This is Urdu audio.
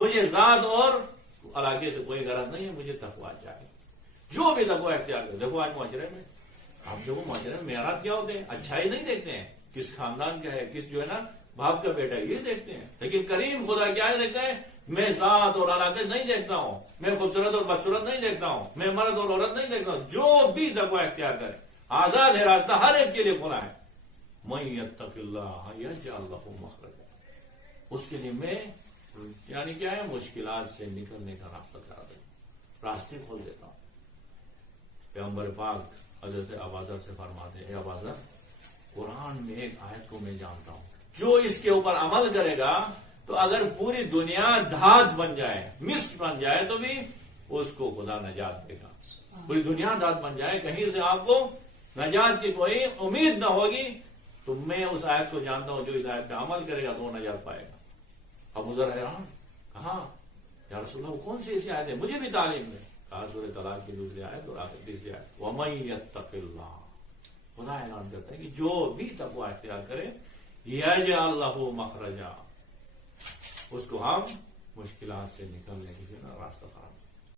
مجھے ذات اور علاقے سے کوئی غرض نہیں ہے، مجھے تقویٰ چاہیے. جو بھی تقویٰ اختیار کرے. دیکھو آج معاشرے میں آپ دیکھو معاشرے میں معیارات کیا ہوتے ہیں، اچھائی نہیں دیکھتے ہیں، کس خاندان کا ہے، کس جو ہے نا باپ کا بیٹا ہے، یہ دیکھتے ہیں. لیکن کریم خدا کیا ہے دیکھتا ہے، میں ذات اور علاقے نہیں دیکھتا ہوں، میں خوبصورت اور بدصورت نہیں دیکھتا ہوں، میں مرد اور عورت نہیں دیکھتا ہوں. جو بھی تقویٰ اختیار کرے، آزاد ہے راستہ، ہر ایک کے لیے کھلا ہے. من یتق اللہ یجعل لہ مخرجا، اس کے لیے میں یعنی کیا ہے، مشکلات سے نکلنے کا راستہ کرا دیتا ہوں، راستے کھول دیتا ہوں. پیغمبر پاک حضرت ابوذر سے فرماتے ہیں، اے ابوذر، قرآن میں ایک آیت کو میں جانتا ہوں، جو اس کے اوپر عمل کرے گا تو اگر پوری دنیا دھات بن جائے، مسک بن جائے، تو بھی اس کو خدا نجات دے گا. پوری دنیا دھات بن جائے، کہیں سے آپ کو نجات کی کوئی امید نہ ہوگی، تو میں اس آیت کو جانتا ہوں، جو اس آیت پہ عمل کرے گا تو وہ نجات پائے گا. ابوذر حیران، کہاں یا رسول اللہ وہ کون سی ایسی آیت ہے، مجھے بھی تعلیم دے. کہا سورہ طلاق کی دوسری آیت اور آخر تیسری آیت، وَمَن يَتَّقِ اللَّهَ. خدا اعلان کرتا ہے کہ جو بھی تقویٰ اختیار کرے، یجعل لہ مخرجا، اس کو ہم مشکلات سے نکلنے کے لیے راستہ قرار